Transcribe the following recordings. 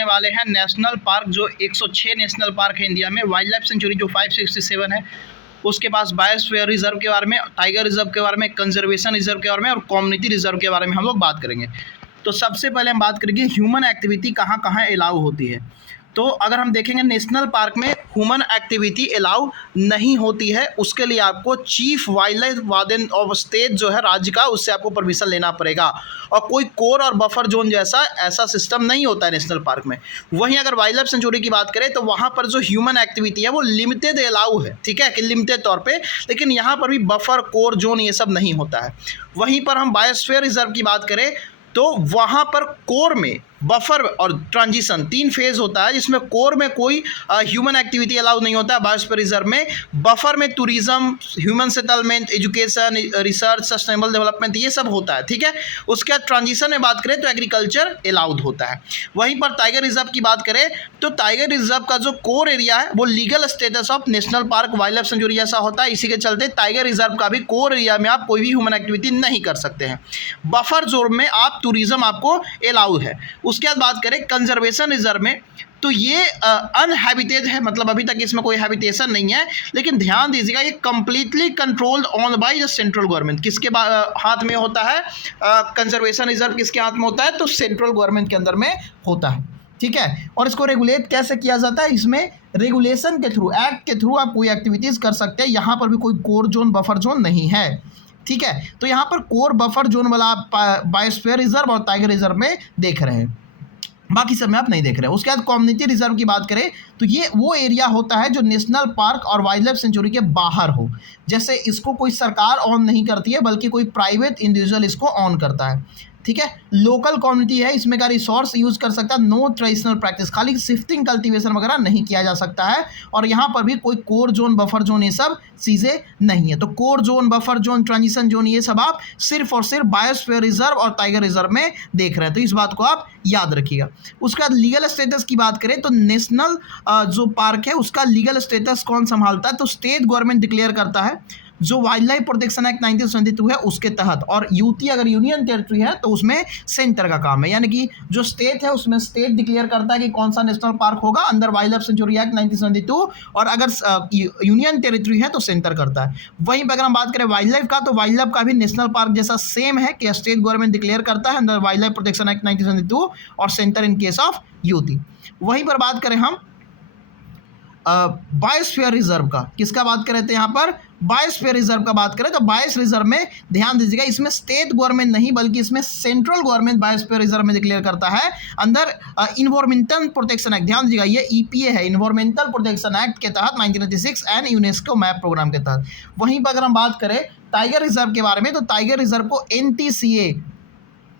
वाले हैं national park, जो 106 नेशनल पार्क है इंडिया में। वाइल्ड लाइफ सेंचुरी जो 567 है, उसके पास बायोस्फीयर रिजर्व के बारे में, टाइगर रिजर्व के बारे में, कंजर्वेशन रिजर्व के बारे में और कम्युनिटी रिजर्व के बारे में हम लोग बात करेंगे। तो सबसे पहले हम बात करेंगे ह्यूमन एक्टिविटी कहाँ कहाँ अलाउ होती है। तो अगर हम देखेंगे नेशनल पार्क में ह्यूमन एक्टिविटी अलाउ नहीं होती है, उसके लिए आपको chief wild life warden of state जो है राज्य का, उससे आपको परमिशन लेना पड़ेगा। और कोई कोर और बफर जोन जैसा ऐसा सिस्टम नहीं होता है नेशनल पार्क में। वहीं अगर वाइल्ड लाइफ सेंचुरी की बात करें तो वहाँ पर जो ह्यूमन एक्टिविटी है वो लिमिटेड अलाउ है, ठीक है, कि लिमिटेड तौर पे, लेकिन यहाँ पर भी बफर कोर जोन ये सब नहीं होता है। वहीं पर हम बायोस्फीयर रिजर्व की बात करें तो वहाँ पर कोर में बफर और ट्रांजिशन 3 फेज होता है, जिसमें कोर में कोई ह्यूमन एक्टिविटी अलाउ नहीं होता है। बायोस्फीयर रिजर्व में बफर में tourism, human settlement, education, research, sustainable development ये सब होता है, ठीक है। उसके बाद ट्रांजिशन में बात करें तो एग्रीकल्चर अलाउड होता है। वहीं पर टाइगर रिजर्व की बात करें तो टाइगर रिजर्व का जो कोर एरिया है वो legal status of national park wild life sanctuary जैसा होता है। इसी के चलते टाइगर रिजर्व का भी कोर एरिया में आप कोई भी ह्यूमन एक्टिविटी नहीं कर सकते हैं। बफर जोन में आप टूरिज्म आपको अलाउड है। उसके बाद बात करें कंजर्वेशन रिजर्व में तो ये अनहैबिटेड है, मतलब अभी तक इसमें कोई हैबिटेशन नहीं है। लेकिन ध्यान दीजिएगा ये completely controlled on by the central government. किसके हाथ में होता है कंजर्वेशन रिजर्व? किसके हाथ में होता है? तो सेंट्रल गवर्नमेंट के अंदर में होता है, ठीक है। और इसको रेगुलेट कैसे किया जाता है? इसमें रेगुलेशन के थ्रू, एक्ट के थ्रू आप कोई एक्टिविटीज़ कर सकते हैं। यहाँ पर भी कोई कोर जोन बफर जोन नहीं है, ठीक है। तो यहाँ पर कोर बफर जोन वाला आप बायोस्फीयर रिजर्व और टाइगर रिजर्व में देख रहे हैं, बाकी सब में आप नहीं देख रहे हैं। उसके बाद कम्युनिटी रिजर्व की बात करें तो ये वो एरिया होता है जो नेशनल पार्क और वाइल्ड लाइफ सेंचुरी के बाहर हो। जैसे इसको कोई सरकार ऑन नहीं करती है, बल्कि कोई प्राइवेट इंडिविजुअल इसको ऑन करता है, ठीक है। लोकल कम्युनिटी है, इसमें का रिसोर्स यूज़ कर सकता है। नो ट्रेडिशनल प्रैक्टिस, खाली शिफ्टिंग कल्टीवेशन वगैरह नहीं किया जा सकता है। और यहाँ पर भी कोई कोर जोन बफर जोन ये सब चीज़ें नहीं है। तो core zone, buffer zone, transition zone ये सब आप सिर्फ और सिर्फ बायोस्फीयर रिजर्व और टाइगर रिजर्व में देख रहे हैं। तो इस बात को आप याद रखिएगा। उसके बाद लीगल स्टेटस की बात करें तो नेशनल जो पार्क है उसका लीगल स्टेटस कौन संभालता है? तो स्टेट गवर्नमेंट डिक्लेयर करता है, जो वाइल्ड लाइफ प्रोटेक्शन एक्ट 1972 है उसके तहत। और यूटी अगर यूनियन टेरिटरी है तो उसमें सेंटर का काम है, यानी कि जो स्टेट है उसमें स्टेट डिक्लेयर करता है कि कौन सा नेशनल पार्क होगा under wild life sanctuary act 1972, और अगर यूनियन टेरिटरी है तो सेंटर करता है। वहीं पर अगर हम बात करें वाइल्ड लाइफ का, तो वाइल्ड लाइफ का भी नेशनल पार्क जैसा सेम है कि स्टेट गवर्नमेंट डिक्लेयर करता है under wild life protection act 1972 और centre in case of UT. वहीं पर बात करें हम बायोस्फीयर रिजर्व का, किसका बात करें थे यहाँ पर? बायोस्फीयर रिजर्व का बात करें तो बायोस रिजर्व में ध्यान दीजिएगा, इसमें स्टेट गवर्नमेंट नहीं बल्कि इसमें सेंट्रल गवर्नमेंट बायोस्फीयर रिजर्व में डिक्लेयर करता है अंदर इन्वायरमेंटल प्रोटेक्शन एक्ट। ध्यान दीजिएगा ये ईपीए है, इन्वायरमेंटल प्रोटेक्शन एक्ट के तहत 1996 एंड यूनेस्को मैप प्रोग्राम के तहत। वहीं पर अगर हम बात करें टाइगर रिजर्व के बारे में तो टाइगर रिजर्व को एनटीसीए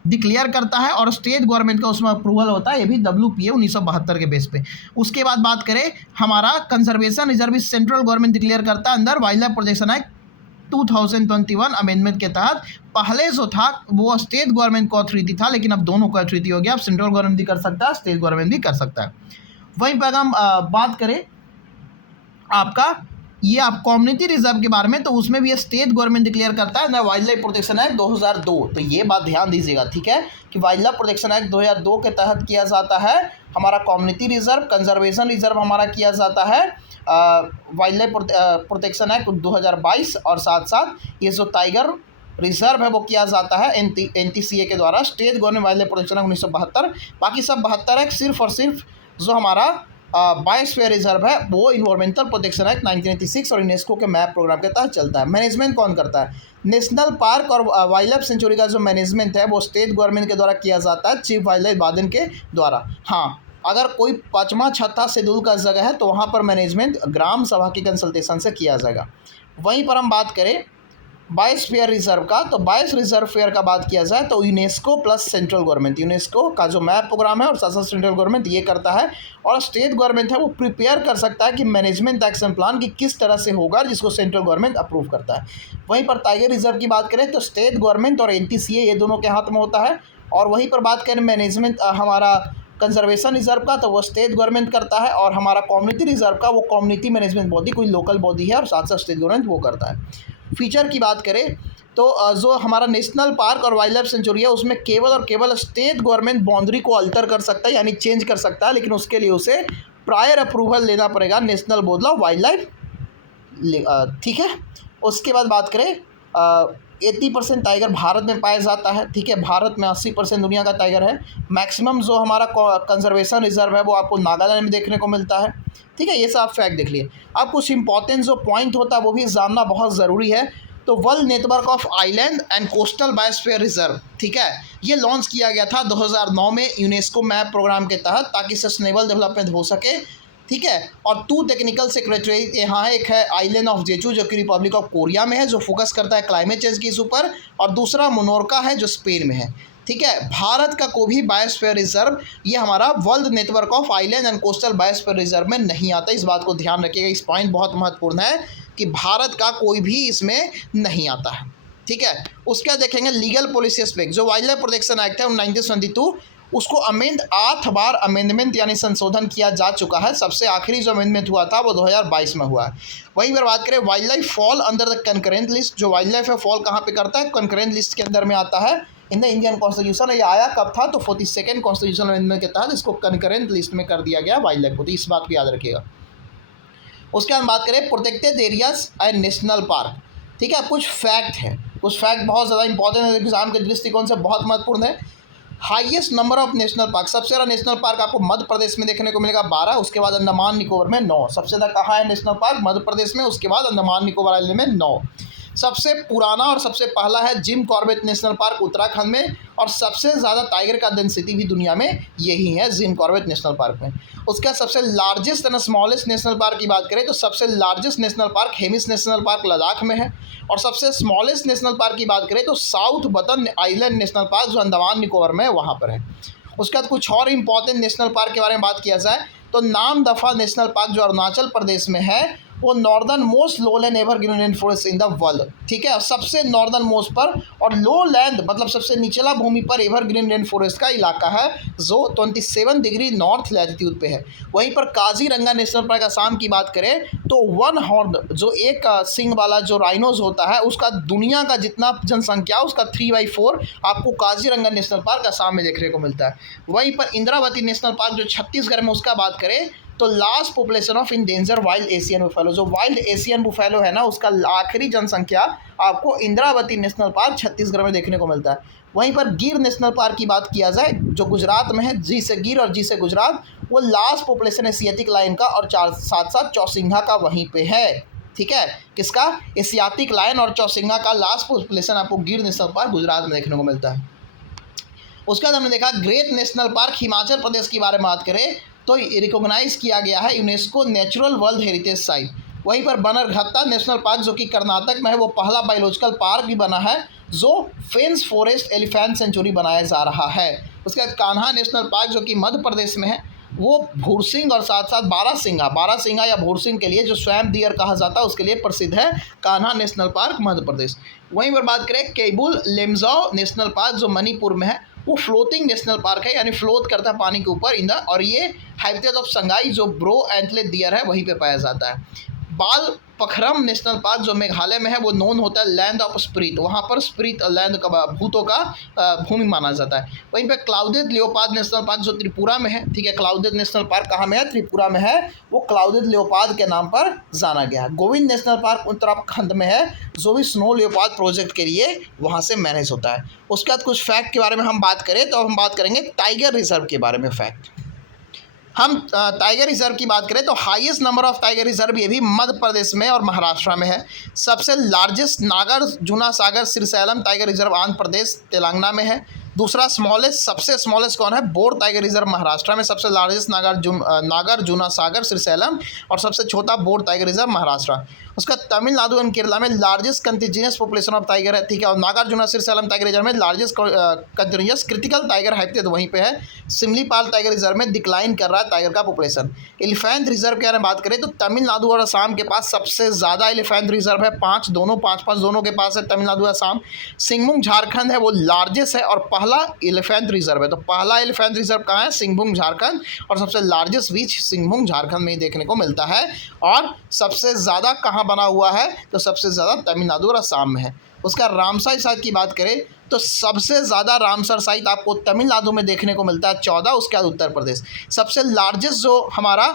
डिक्लेयर करता है और स्टेट गवर्नमेंट का उसमें अप्रूवल होता है, ये भी WPA 1972 के बेस पे। उसके बाद बात करें हमारा conservation reserve central government declare करता है अंदर wild life protection act 2021 amendment के तहत। पहले जो था वो स्टेट गवर्नमेंट को अथॉरिटी था, लेकिन अब दोनों को अथॉरिटी हो गया। अब सेंट्रल गवर्नमेंट भी कर सकता है, स्टेट गवर्नमेंट भी कर सकता है। वहीं पर हम बात करें आपका ये आप कम्युनिटी रिजर्व के बारे में, तो उसमें भी स्टेट गवर्नमेंट डिक्लेयर करता है वाइल्ड लाइफ प्रोटेक्शन एक्ट 2002। तो ये बात ध्यान दीजिएगा, ठीक है, कि वाइल्ड लाइफ प्रोटेक्शन एक्ट 2002 के तहत किया जाता है हमारा कम्युनिटी रिजर्व। कंजर्वेशन रिजर्व हमारा किया जाता है वाइल्ड लाइफ प्रोटेक्शन एक्ट 2022, और साथ साथ ये जो टाइगर रिजर्व है वो किया जाता है NTCA के द्वारा, state government wild life protection act 1972। बाकी सब 72 एक्ट सिर्फ और सिर्फ जो हमारा बायोस्फीयर रिजर्व है वो इन्वायरमेंटल प्रोटेक्शन एक्ट 1986 और यूनेस्को के मैप प्रोग्राम के तहत चलता है। मैनेजमेंट कौन करता है? नेशनल पार्क और वाइल्ड लाइफ सेंचुरी का जो मैनेजमेंट है वो स्टेट गवर्नमेंट के द्वारा किया जाता है, चीफ वाइल्ड लाइफ वार्डन के द्वारा। हाँ, अगर कोई 5वां 6वां शेड्यूल का जगह है तो वहाँ पर मैनेजमेंट ग्राम सभा की कंसल्टेशन से किया जाएगा। वहीं पर हम बात करें बायोस्फीयर रिजर्व का, तो बायोस रिजर्व फेयर का बात किया जाए तो UNESCO plus central government, UNESCO का जो मैप प्रोग्राम है और साथ साथ सेंट्रल गवर्नमेंट ये करता है, और स्टेट गवर्नमेंट है वो प्रिपेयर कर सकता है कि मैनेजमेंट एक्शन प्लान की किस तरह से होगा, जिसको सेंट्रल गवर्नमेंट अप्रूव करता है। वहीं पर टाइगर रिजर्व की बात करें तो स्टेट गवर्नमेंट और NTCA ये दोनों के हाथ में होता है। और वहीं पर बात करें मैनेजमेंट हमारा कंजर्वेशन रिजर्व का, तो वो स्टेट गवर्नमेंट करता है, और हमारा कम्युनिटी रिजर्व का वो कम्युनिटी मैनेजमेंट बॉडी कोई लोकल बॉडी है और साथ साथ स्टेट गवर्नमेंट वो करता है। फीचर की बात करें तो जो हमारा नेशनल पार्क और वाइल्ड लाइफ सेंचुरी है उसमें केवल और केवल स्टेट गवर्नमेंट बाउंड्री को अल्टर कर सकता है, यानी चेंज कर सकता है, लेकिन उसके लिए उसे प्रायर अप्रूवल लेना पड़ेगा national board of wild life, ठीक है। उसके बाद बात करें 80% टाइगर भारत में पाया जाता है, ठीक है। भारत में 80% दुनिया का टाइगर है। मैक्सिमम जो हमारा कंजर्वेशन रिजर्व है वो आपको नागालैंड में देखने को मिलता है, ठीक है। ये सब आप फैक्ट देख लिए। अब कुछ इंपॉर्टेंट जो पॉइंट होता है वो भी जानना बहुत ज़रूरी है। तो world network of island and coastal biosphere reserve, ठीक है, ये लॉन्च किया गया था 2009 में यूनेस्को मैप प्रोग्राम के तहत, ताकि सस्टेनेबल डेवलपमेंट हो सके, ठीक है। और 2 टेक्निकल सेक्रेटरी यहाँ है, एक है आइलैंड ऑफ जेजू जो कि रिपब्लिक ऑफ कोरिया में है, जो फोकस करता है क्लाइमेट चेंज के इस ऊपर, और दूसरा मोनोर्का है जो स्पेन में है, ठीक है। भारत का कोई भी बायोस्फीयर रिजर्व ये हमारा world network of island and coastal biosphere reserve में नहीं आता। इस बात को ध्यान रखिएगा, इस पॉइंट बहुत महत्वपूर्ण है कि भारत का कोई भी इसमें नहीं आता है, ठीक है। उसके बाद देखेंगे लीगल पॉलिसी एस्पेक्ट। जो वाइल्ड लाइफ प्रोटेक्शन एक्ट है 1972 उसको 8 बार अमेंडमेंट यानी संशोधन किया जा चुका है। सबसे आखिरी जो अमेंडमेंट हुआ था वो 2022 में हुआ है। वहीं पर बात करें wild life fall under the concurrent list. जो वाइल्ड लाइफ है फॉल कहाँ पे करता है? कंकरेंट लिस्ट के अंदर में आता है इन द इंडियन कॉन्स्टिट्यूशन। ये आया कब था? तो 42nd कॉन्स्टिट्यूशन अमेंडमेंट के तहत इसको कंकरेंट लिस्ट में कर दिया गया वाइल्ड लाइफ को, तो इस बात को याद रखिएगा। उसके बाद बात करें protected areas and national park, ठीक है। कुछ फैक्ट है, कुछ फैक्ट बहुत ज़्यादा इंपॉर्टेंट है, एग्जाम के दृष्टिकोण से बहुत महत्वपूर्ण है। Highest number of national park, सबसे ज़्यादा नेशनल पार्क आपको मध्य प्रदेश में देखने को मिलेगा 12, उसके बाद अंडमान निकोबार में 9। सबसे ज़्यादा कहाँ है नेशनल पार्क? मध्य प्रदेश में, उसके बाद अंडमान निकोबार आइलैंड में 9। सबसे पुराना और सबसे पहला है Jim Corbett national park Uttarakhand में, और सबसे ज़्यादा टाइगर का डेंसिटी भी दुनिया में यही है जिम कॉर्बेट नेशनल पार्क में। उसका सबसे largest and smallest national park की बात करें तो सबसे largest national park Hemis national park Ladakh में है, और सबसे स्मॉलेस्ट नेशनल पार्क की बात करें तो south button island national park जो अंडमान निकोबार में है वहाँ पर है। उसके बाद कुछ और इंपॉर्टेंट नेशनल पार्क के बारे में बात किया जाए तो नामदफा नेशनल पार्क जो अरुणाचल प्रदेश में है वो northern most lowland evergreen rain forest in the world, ठीक है। सबसे नॉर्दर्न मोस्ट पर और लो लैंड मतलब सबसे निचला भूमि पर एवरग्रीन रेन फॉरेस्ट का इलाका है जो 27 डिग्री नॉर्थ लैटिट्यूड पे है। वहीं पर काजीरंगा नेशनल पार्क असम की बात करें तो 1 हॉर्न जो एक सिंग वाला जो राइनोज होता है उसका दुनिया का जितना जनसंख्या उसका 3/4 आपको काजीरंगा नेशनल पार्क असम में देखने को मिलता है। वहीं पर इंद्रावती नेशनल पार्क जो छत्तीसगढ़ में उसका बात करें तो last population of endanger wild Asian buffalo, जो वाइल्ड एशियन बुफेलो है ना उसका आखिरी जनसंख्या आपको इंद्रावती नेशनल पार्क छत्तीसगढ़ में देखने को मिलता है। वहीं पर गिर नेशनल पार्क की बात किया जाए जो गुजरात में है, जी से गिर और जी से गुजरात, वो लास्ट पॉपुलेशन एशियाटिक लाइन का और साथ साथ चौसिंघा का वहीं पे है, ठीक है। किसका? एशियाटिक लाइन और चौसिंघा का लास्ट पॉपुलेशन आपको गिर नेशनल पार्क गुजरात में देखने को मिलता है। उसके बाद हमने देखा great national park Himachal Pradesh के बारे में बात करें तो रिकॉग्नाइज किया गया है UNESCO natural world heritage site. वहीं पर बनरघट्टा नेशनल पार्क जो कि कर्नाटक में है वो पहला बायोलॉजिकल पार्क भी बना है जो फेंस फॉरेस्ट एलिफेंट सेंचुरी बनाया जा रहा है। उसके बाद कान्हा नेशनल पार्क जो कि मध्य प्रदेश में है वो भूरसिंह और साथ साथ बारहसिंगा या भूरसिंह के लिए जो स्वयं डियर कहा जाता है उसके लिए प्रसिद्ध है कान्हा नेशनल पार्क मध्य प्रदेश। वहीं पर बात करें केबुल लेमजाओ नेशनल पार्क जो मणिपुर में है वो फ्लोटिंग नेशनल पार्क है, यानी फ्लोट करता है पानी के ऊपर और ये हैबिटेट ऑफ संगाई जो ब्रो एंटलेट डियर है वहीं पे पाया जाता है। बाल पखरम नेशनल पार्क जो मेघालय में है वो नोन होता है लैंड ऑफ स्पिरिट, वहाँ पर स्पिरिट लैंड का भूतों का भूमि माना जाता है। वहीं पे क्लाउडेड लियोपार्ड नेशनल पार्क जो त्रिपुरा में है, ठीक है। क्लाउडेड नेशनल पार्क कहाँ में है? त्रिपुरा में है, वो क्लाउडेड लियोपार्ड के नाम पर जाना गया है। गोविंद नेशनल पार्क उत्तराखंड में है जो भी स्नो लियोपार्ड प्रोजेक्ट के लिए वहाँ से मैनेज होता है। उसके बाद कुछ फैक्ट के बारे में हम बात करें तो हम बात करेंगे टाइगर रिजर्व के बारे में फैक्ट। हम टाइगर रिजर्व की बात करें तो highest number of tiger reserve ये भी मध्य प्रदेश में और महाराष्ट्र में है। सबसे लार्जेस्ट नागार्जुना सागर श्रीशैलम टाइगर रिजर्व आंध्र प्रदेश तेलंगाना में है। दूसरा सबसे स्मॉलेस्ट कौन है? बोर टाइगर रिजर्व महाराष्ट्र में। सबसे लार्जेस्ट नागार्जुना सागर श्रीशैलम और सबसे छोटा बोर टाइगर रिजर्व महाराष्ट्र। उसका तमिलनाडु एंड केरला में largest continuous population of tiger है, ठीक है। और नागार्जुना श्रीशैलम टाइगर रिजर्व में largest continuous critical tiger habitat वहीं पे है। सिमलीपाल टाइगर रिजर्व में डिक्लाइन कर रहा है टाइगर का पॉपुलेशन। एलिफेंट रिजर्व के बारे में बात करें तो तमिलनाडु और असम के पास सबसे ज़्यादा एलिफेंट रिजर्व है, 5 दोनों के पास है तमिलनाडु असम। सिंहभूम झारखंड है वो लार्जेस्ट है और पहला एलिफेंट रिजर्व है। तो पहला एलिफेंट रिजर्व कहाँ है? सिंहभूम झारखंड, और सबसे लार्जेस्ट बीच सिंहभूम झारखंड में ही देखने को मिलता है। और सबसे ज़्यादा कहाँ बना हुआ है तो सबसे ज़्यादा तमिलनाडु और असम में है। उसका रामसर साइट की बात करें तो सबसे ज़्यादा रामसर साइट आपको तमिलनाडु में देखने को मिलता है 14, उसके बाद उत्तर प्रदेश। सबसे लार्जेस्ट जो हमारा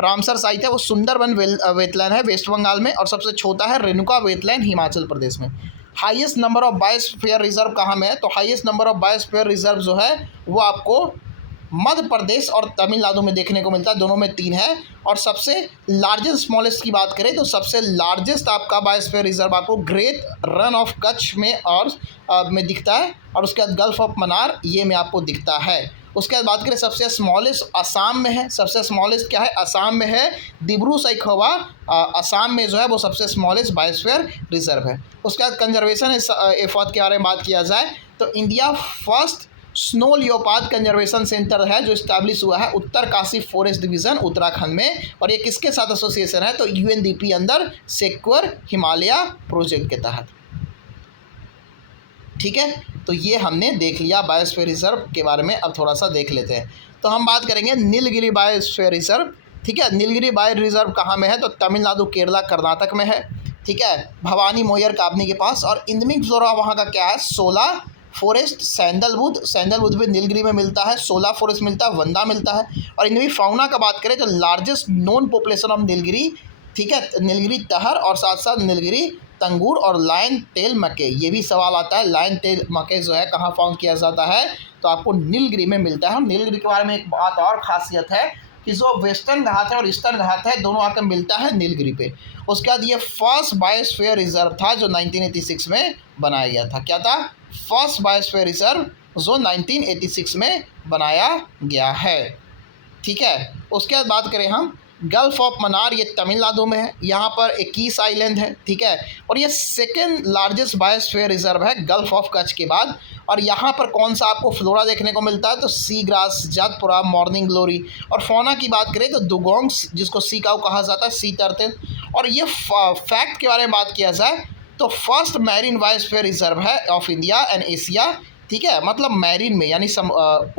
रामसर साइट है वो सुंदरबन वेटलैंड है वेस्ट बंगाल में, और सबसे छोटा है रेणुका वेटलैंड हिमाचल प्रदेश में। Highest number of biosphere reserve कहाँ में है, तो highest number of biosphere reserve जो है वो आपको मध्य प्रदेश और तमिलनाडु में देखने को मिलता है, दोनों में 3 है। और सबसे लार्जेस्ट स्मॉलेस्ट की बात करें तो सबसे लार्जेस्ट आपका बायोस्फीयर रिजर्व आपको ग्रेट रन ऑफ कच्छ में और में दिखता है, और उसके बाद गल्फ ऑफ मन्नार ये में आपको दिखता है। उसके बाद बात करें सबसे स्मॉलेस्ट असम में है। सबसे स्मॉलेस्ट क्या है, असम में है दिब्रू सैखोवा, असम में जो है वो सबसे स्मॉलेस्ट बायोस्फीयर रिजर्व है। उसके बाद कंजर्वेशन एफर्ट के बारे में बात किया जाए तो India first snow leopard conservation centre है जो इस्टेब्लिश हुआ है उत्तरकाशी फॉरेस्ट डिवीज़न उत्तराखंड में, और ये किसके साथ एसोसिएशन है, तो यूएनडीपी अंदर सेक्वर हिमालय प्रोजेक्ट के तहत। ठीक है, तो ये हमने देख लिया बायोस्फीयर रिजर्व के बारे में। अब थोड़ा सा देख लेते हैं, तो हम बात करेंगे नीलगिरी बायोस्फीयर रिजर्व। ठीक है, नीलगिरी बायो रिजर्व कहाँ में है, तो तमिलनाडु, केरला, कर्नाटक में है। ठीक है, भवानी मोयर काबनी के पास। और इंदमिक फ्लोरा वहाँ का क्या है, 16 फॉरेस्ट, सैंडलवुड भी नीलगिरी में मिलता है, 16 फॉरेस्ट मिलता है, वंदा मिलता है। और इनमें फाउना का बात करें तो largest known population of Nilgiri, ठीक है, नीलगिरी तहर, और साथ साथ नीलगिरी तंगूर और लायन टेल मके। ये भी सवाल आता है, लायन टेल मके जो है कहाँ फाउंड किया जाता है, तो आपको नीलगिरी में मिलता है। नीलगिरी के बारे में एक बात और खासियत है कि जो वेस्टर्न घाट है और ईस्टर्न घाट है दोनों आकर मिलता है नीलगिरी पे। उसके बाद ये फर्स्ट बायोस्फीयर रिजर्व था जो 1986 में बनाया गया था। क्या था, फर्स्ट बायोस्फीयर रिजर्व जो 1986 में बनाया गया है। ठीक है, उसके बाद बात करें हम गल्फ ऑफ मन्नार, ये तमिलनाडु में है, यहाँ पर 21 आइलैंड है। ठीक है, और ये सेकेंड लार्जेस्ट बायोस्फीयर रिजर्व है गल्फ ऑफ कच्छ के बाद। और यहाँ पर कौन सा आपको फ्लोरा देखने को मिलता है, तो सी ग्रास, जातपुरा, मॉर्निंग ग्लोरी। और फौना की बात करें तो दुगोंग्स जिसको सी काऊ कहा जाता है, सी टर्टल। और ये फैक्ट के बारे में बात किया जाए तो फर्स्ट मैरीन बायोस्फीयर रिजर्व है ऑफ इंडिया एंड एशिया। ठीक है, मतलब मैरीन में यानी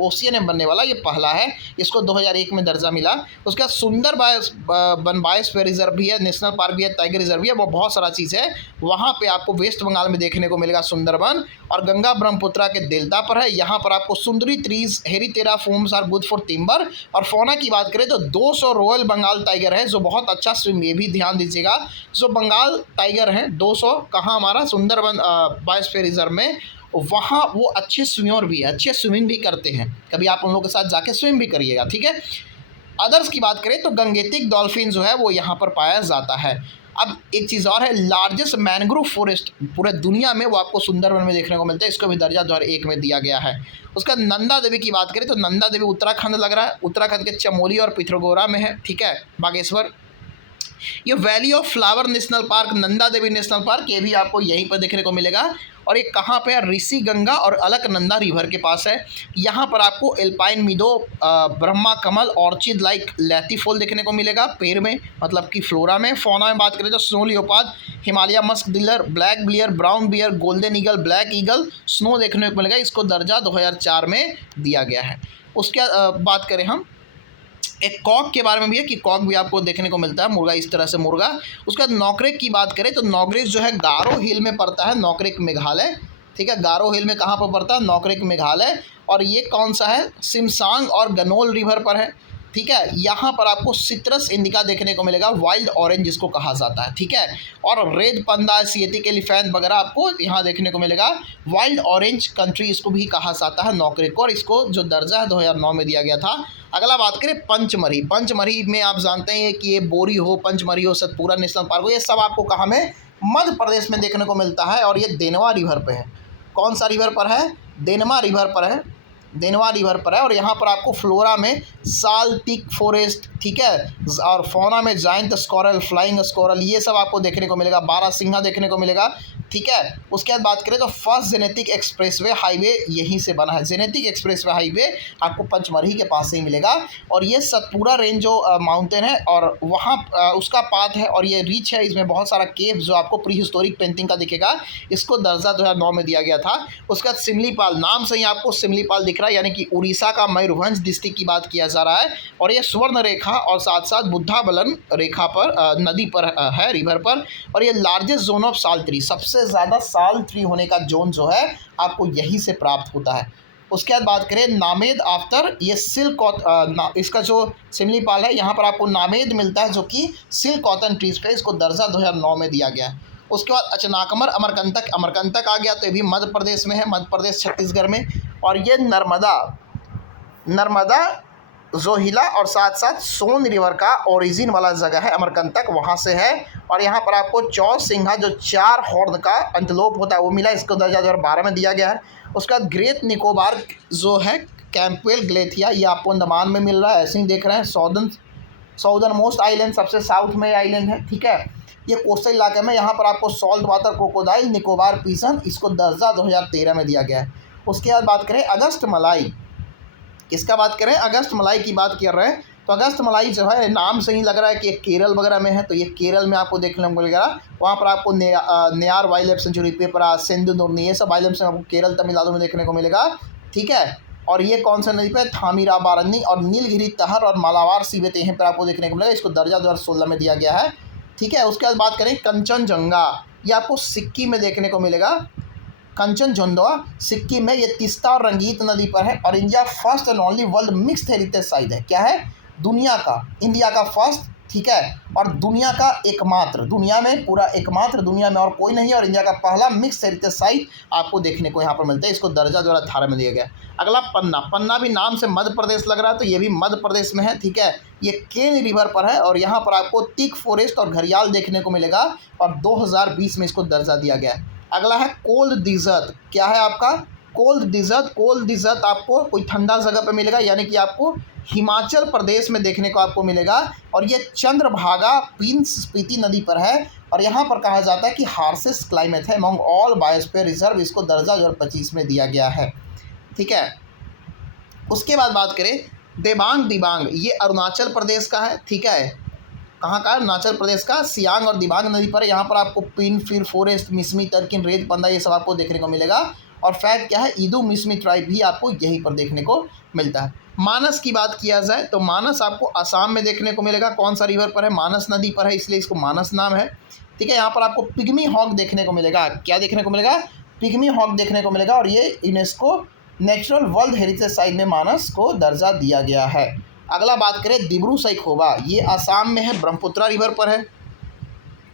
ओशियन में बनने वाला ये पहला है, इसको 2001 में दर्जा मिला। उसका सुंदर बायोस्फीयर रिजर्व भी है, नेशनल पार्क भी है, टाइगर रिजर्व भी है, वो बहुत सारा चीज़ है। वहाँ पे आपको वेस्ट बंगाल में देखने को मिलेगा सुंदरबन, और गंगा ब्रह्मपुत्रा के डेल्टा पर है। यहाँ पर आपको sundari trees, Heritiera fomes are good for timber. और फौना की बात करें तो 200 रॉयल बंगाल टाइगर है जो बहुत अच्छा स्विम, ये भी ध्यान दीजिएगा, जो बंगाल टाइगर हैं 200 कहाँ हमारा सुंदरबन बायोस्फीयर रिजर्व में, वहाँ वो अच्छे स्विमर भी है, अच्छे स्विमिंग भी करते हैं। कभी आप उन लोगों के साथ जाके स्विम भी करिएगा। ठीक है, अदर्स की बात करें तो गंगेटिक डॉल्फिन जो है वो यहाँ पर पाया जाता है। अब एक चीज़ और है, लार्जेस्ट मैनग्रोव फॉरेस्ट पूरे दुनिया में वो आपको सुंदरबन में देखने को मिलता है, इसको भी दर्जा 2001 में दिया गया है। उसका नंदा देवी की बात करें तो नंदा देवी उत्तराखंड लग रहा है, उत्तराखंड के चमोली और पिथौरागढ़ में है। ठीक है, बागेश्वर। ये valley of flower national park, Nanda Devi national park, ये भी आपको यहीं पर देखने को मिलेगा। और ये कहाँ पे है, ऋषि गंगा और अलकनंदा रिवर के पास है। यहाँ पर आपको एल्पाइन मीडो, ब्रह्मा कमल, ऑर्चिड लाइक लैटीफोल देखने को मिलेगा पेड़ में, मतलब कि फ्लोरा में। फौना में बात करें तो snow leopard, Himalaya Musk dealer, black bear, brown bear, golden eagle, black eagle, snow देखने को मिलेगा, इसको दर्जा 2004 में दिया गया है। उसके बात करें हम एक कॉक के बारे में भी है कि कॉक भी आपको देखने को मिलता है, मुर्गा इस तरह से मुर्गा। उसका नौकरेक की बात करें तो नौकरेक जो है गारो हिल में पड़ता है, नौकरेक मेघालय। ठीक है, गारो हिल में कहाँ पर पड़ता है, नौकरेक मेघालय। और ये कौन सा है, सिमसांग और गनोल रिवर पर है। ठीक है, यहाँ पर आपको सिट्रस इंडिका देखने को मिलेगा, वाइल्ड ऑरेंज जिसको कहा जाता है। ठीक है, और रेड पंदा, एशियाटिक एलिफेंट वगैरह आपको यहाँ देखने को मिलेगा। वाइल्ड ऑरेंज कंट्री इसको भी कहा जाता है नौकरेक को, और इसको जो दर्जा है 2009 में दिया गया था। अगला बात करें पंचमढ़ी, पंचमढ़ी में आप जानते हैं कि ये बोरी हो, पंचमढ़ी हो, सतपुरा नेशनल पार्क हो, ये सब आपको कहाँ में, मध्य प्रदेश में देखने को मिलता है। और ये देनवा रिवर पे है। कौन सा रिवर पर है, देनवा रिवर पर है, देनवा रिवर पर है। और यहाँ पर आपको फ्लोरा में साल टिक फॉरेस्ट, ठीक है, और फौना में जाइंट स्कोरल, फ्लाइंग स्कोरल, ये सब आपको देखने को मिलेगा। बारहसिंघा देखने को मिलेगा, ठीक है। उसके बाद बात करें तो फर्स्ट जेनेटिक एक्सप्रेसवे हाईवे यहीं से बना है। जेनेटिक एक्सप्रेसवे हाईवे आपको पंचमरही के पास से ही मिलेगा और ये सतपुरा रेंज जो माउंटेन है और वहाँ उसका पाथ है और ये रिच है। इसमें बहुत सारा केव जो आपको प्री हिस्टोरिक पेंटिंग का दिखेगा। इसको दर्जा 2009 में दिया गया था। उसके बाद सिमलीपाल, नाम से ही आपको सिमलीपाल दिख रहा है, यानी कि उड़ीसा का मयूरभंज डिस्ट्रिक्ट की बात किया जा रहा है। और ये स्वर्ण रेखा और साथ साथ बुद्धाबलन रेखा पर नदी पर है, रिवर पर। और ये लार्जेस्ट जोन ऑफ साल ट्री, सबसे ज़्यादा साल ट्री होने का जोन जो है आपको यहीं से प्राप्त होता है। उसके बाद बात करें नामेद आफ्टर, ये सिल्क इसका जो सिमलीपाल है यहाँ पर आपको नामेद मिलता है जो कि सिल्क कॉटन ट्रीज पे, इसको दर्जा 2009 में दिया गया है। उसके बाद अचनाकमर अमरकंटक, अमरकंटक आ गया तो ये भी मध्य प्रदेश में है, मध्य प्रदेश छत्तीसगढ़ में। और ये नर्मदा जोहिला और साथ साथ सोन रिवर का ओरिजिन वाला जगह है अमरकंटक, वहाँ से है। और यहाँ पर आपको चौसिंघा जो 4 हॉर्न का एंटीलोप होता है वो मिला, इसको दर्जा 2012 में दिया गया है। उसके बाद ग्रेट निकोबार जो है कैंपवेल ग्लेथिया, ये आपको अंडमान में मिल रहा है, ऐसे ही देख रहे हैं। साउदर्न मोस्ट आइलैंड, सबसे साउथ में आइलैंड है, ठीक है। ये कोस्टल इलाके में, यहाँ पर आपको सॉल्ट वाटर क्रोकोडाइल, निकोबार पीसन, इसको दर्जा 2013 में दिया गया है। उसके बाद बात करें अगस्त मलाई, किसका बात करें, अगस्त मलाई की बात कर रहे हैं। तो अगस्त मलाई जो है नाम से ही लग रहा है कि केरल वगैरह में है, तो ये केरल में आपको देखने को मिलेगा। वहाँ पर आपको नेयार वाइल्ड लाइफ सेंचुरी, पेपरा, सिंधु नुर्नी, ये सब वाइल्ड लाइफ आपको केरल तमिलनाडु में देखने को मिलेगा, ठीक है। और ये कौन सा नदी पे, थामीराबारानी और नीलगिरी तहर और मालाबार सीबेत यहीं पर आपको देखने को मिलेगा, इसको दर्जा 2016 में दिया गया है, ठीक है। उसके बाद बात करें कंचनजंगा, ये आपको सिक्किम में देखने को मिलेगा। कंचनजंगा सिक्किम में, ये तीस्ता और रंगीत नदी पर है और India first and only world mixed heritage site है। क्या है, दुनिया का, इंडिया का फर्स्ट, ठीक है, और दुनिया का एकमात्र, दुनिया में पूरा एकमात्र, दुनिया में और कोई नहीं, और इंडिया का पहला मिक्स्ड हेरिटेज साइट आपको देखने को यहाँ पर मिलता है। इसको दर्जा 2018 में दिया गया। अगला पन्ना, पन्ना भी नाम से मध्य प्रदेश लग रहा है तो ये भी मध्य प्रदेश में है, ठीक है। ये केन रिवर पर है और यहाँ पर आपको टीक फॉरेस्ट और घड़ियाल देखने को मिलेगा और 2020 में इसको दर्जा दिया गया है। अगला है कोल्ड डिजर्ट, क्या है आपका, कोल्ड डिजर्ट। कोल्ड डिजर्ट आपको कोई ठंडा जगह पे मिलेगा, यानी कि आपको हिमाचल प्रदेश में देखने को आपको मिलेगा। और ये चंद्रभागा स्पीति नदी पर है और यहाँ पर कहा जाता है कि हार्शेस्ट क्लाइमेट है अमंग ऑल बायोस्फीयर रिजर्व, इसको दर्जा 2025 में दिया गया है, ठीक है। उसके बाद बात करें दिबांग, ये अरुणाचल प्रदेश का है, ठीक है। कहाँ का, अरुणाचल प्रदेश का, सियांग और दिबांग नदी पर। यहाँ पर आपको पिन फिर फॉरेस्ट, मिसमी, तर्किन, रेत पंदा, ये सब आपको देखने को मिलेगा। और फैक्ट क्या है, ईदू मिसमी ट्राइब भी आपको यहीं पर देखने को मिलता है। मानस की बात किया जाए तो मानस आपको असम में देखने को मिलेगा। कौन सा रिवर पर है, मानस नदी पर है, इसलिए इसको मानस नाम है, ठीक है। यहाँ पर आपको पिग्मी हॉक देखने को मिलेगा। क्या देखने को मिलेगा, पिग्मी हॉक देखने को मिलेगा और ये UNESCO natural world heritage site में मानस को दर्जा दिया गया है। अगला बात करें दिब्रू सैखोवा, ये आसाम में है, ब्रह्मपुत्रा रिवर पर है,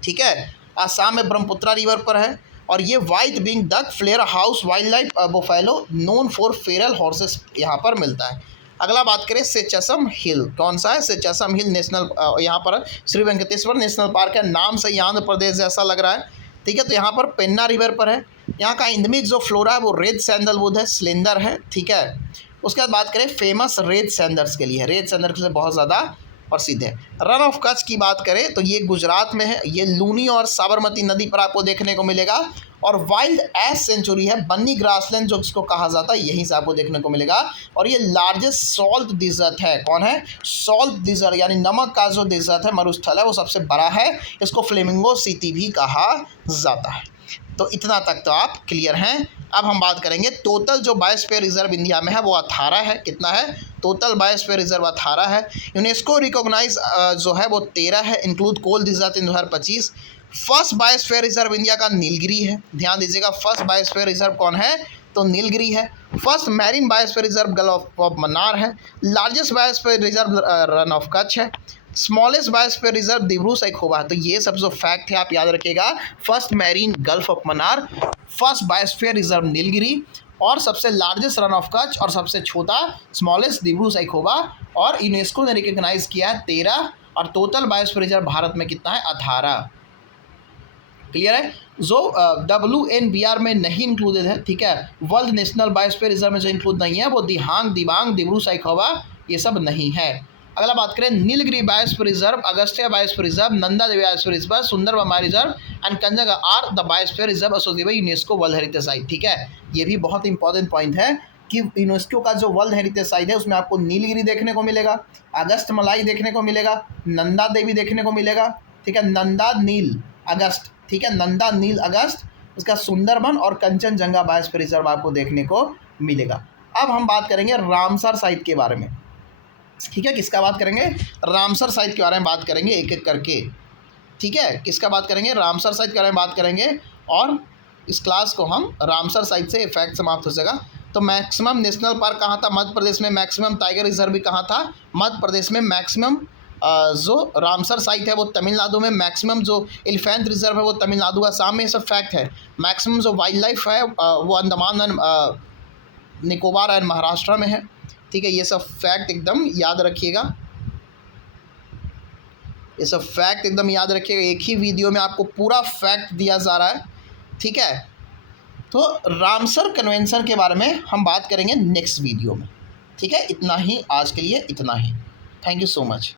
ठीक है। आसाम में ब्रह्मपुत्रा रिवर पर है और ये white wing duck flare house wildlife buffalo known for feral horses यहाँ पर मिलता है। अगला बात करें सेचसम हिल, कौन सा है, सेचसम हिल नेशनल, यहाँ पर श्री वेंकटेश्वर नेशनल पार्क है। नाम से ही आंध्र प्रदेश जैसा लग रहा है, ठीक है। तो यहाँ पर पेन्ना रिवर पर है। यहाँ का इंडमिक जो फ्लोरा है वो रेड सैंडलवुड है, स्लेंडर है, ठीक है। उसके बाद बात करें फेमस रेड सैंडर्स के लिए, रेड सैंडर से बहुत ज़्यादा प्रसिद्ध है। रन ऑफ कच्छ की बात करें तो ये गुजरात में है। ये लूनी और साबरमती नदी पर आपको देखने को मिलेगा और वाइल्ड एस सेंचुरी है, बन्नी ग्रासलैंड जो इसको कहा जाता है, यहीं से आपको देखने को मिलेगा। और ये लार्जेस्ट सॉल्ट डिजर्ट है, कौन है, सॉल्ट डिजर्ट, यानी नमक का जो डिजर्ट है, मरुस्थल है, वो सबसे बड़ा है। इसको फ्लेमिंगो सिटी भी कहा जाता है। तो इतना तक तो आप क्लियर हैं। अब हम बात करेंगे टोटल जो बायोस्फीयर रिजर्व इंडिया में है वो 18 है। कितना है, टोटल बायोस्फीयर रिजर्व 18 है। यूनेस्को रिकॉग्नाइज जो है वो 13 है, इंक्लूड कोल डिजर्ट इन 2025। फर्स्ट बायोस्फीयर रिजर्व इंडिया का नीलगिरी है, ध्यान दीजिएगा। फर्स्ट बायोस्फीयर रिजर्व कौन है, तो नीलगिरी है। First marine biosphere reserve gulf of Mannar है। Largest biosphere reserve Rann of Kutch है। Smallest biosphere reserve Dibru Saikhowa. तो ये सब जो फैक्ट है आप याद रखिएगा, first marine gulf of Mannar, first biosphere reserve Nilgiri, और सबसे लार्जेस्ट रन ऑफ कच्छ, और सबसे छोटा स्मॉलेस्ट दिब्रू सैखोवा। और यूनेस्को ने रिकॉग्नाइज किया है 13, और टोटल बायोस्फीयर रिजर्व भारत में कितना है, 18। क्लियर है। जो WNBR में नहीं इंक्लूडेड है, ठीक है, वर्ल्ड नेशनल बायोस्फीयर रिजर्व में जो इंक्लूड नहीं है वो दिबांग, दिब्रू सैखोवा, ये सब नहीं है। अगला बात करें Nilgiri biosphere reserve, Agastya biosphere reserve, Nanda Devi biosphere reserve, Sundarban reserve, and Kanchenjunga are the biosphere reserve associated by UNESCO world heritage site. ठीक है, ये भी बहुत इंपॉर्टेंट पॉइंट है कि यूनेस्को का जो वर्ल्ड हेरिटेज साइट है उसमें आपको नीलगिरी देखने को मिलेगा, अगस्त मलाई देखने को मिलेगा, नंदा देवी देखने को मिलेगा। ठीक है, नंदा नील अगस्त, ठीक है, नंदा नील अगस्त, इसका सुंदरबन और कंचनजंगा बायोस्फीयर रिजर्व आपको देखने को मिलेगा। अब हम बात करेंगे रामसर साइट के बारे में। ठीक है, किसका बात करेंगे? रामसर साइट के बारे में बात करेंगे एक एक करके। ठीक है, किसका बात करेंगे? रामसर साइट के बारे में बात करेंगे। और इस क्लास को हम रामसर साइट से इफेक्ट समाप्त हो जाएगा। तो मैक्सिमम नेशनल पार्क कहाँ था? मध्य प्रदेश में। मैक्सिमम टाइगर रिजर्व भी कहाँ था? मध्य प्रदेश में। मैक्सिमम जो रामसर साइट है वो तमिलनाडु में। मैक्सिमम जो एलिफेंट रिजर्व है वो तमिलनाडु का साम में, ये सब फैक्ट है। मैक्सिमम जो वाइल्ड लाइफ है वो अंडमान एंड निकोबार एंड महाराष्ट्र में है। ठीक है, ये सब फैक्ट एकदम याद रखिएगा, ये सब फैक्ट एकदम याद रखिएगा। एक ही वीडियो में आपको पूरा फैक्ट दिया जा रहा है। ठीक है, तो रामसर कन्वेंशन के बारे में हम बात करेंगे नेक्स्ट वीडियो में। ठीक है, इतना ही आज के लिए, इतना ही। Thank you so much.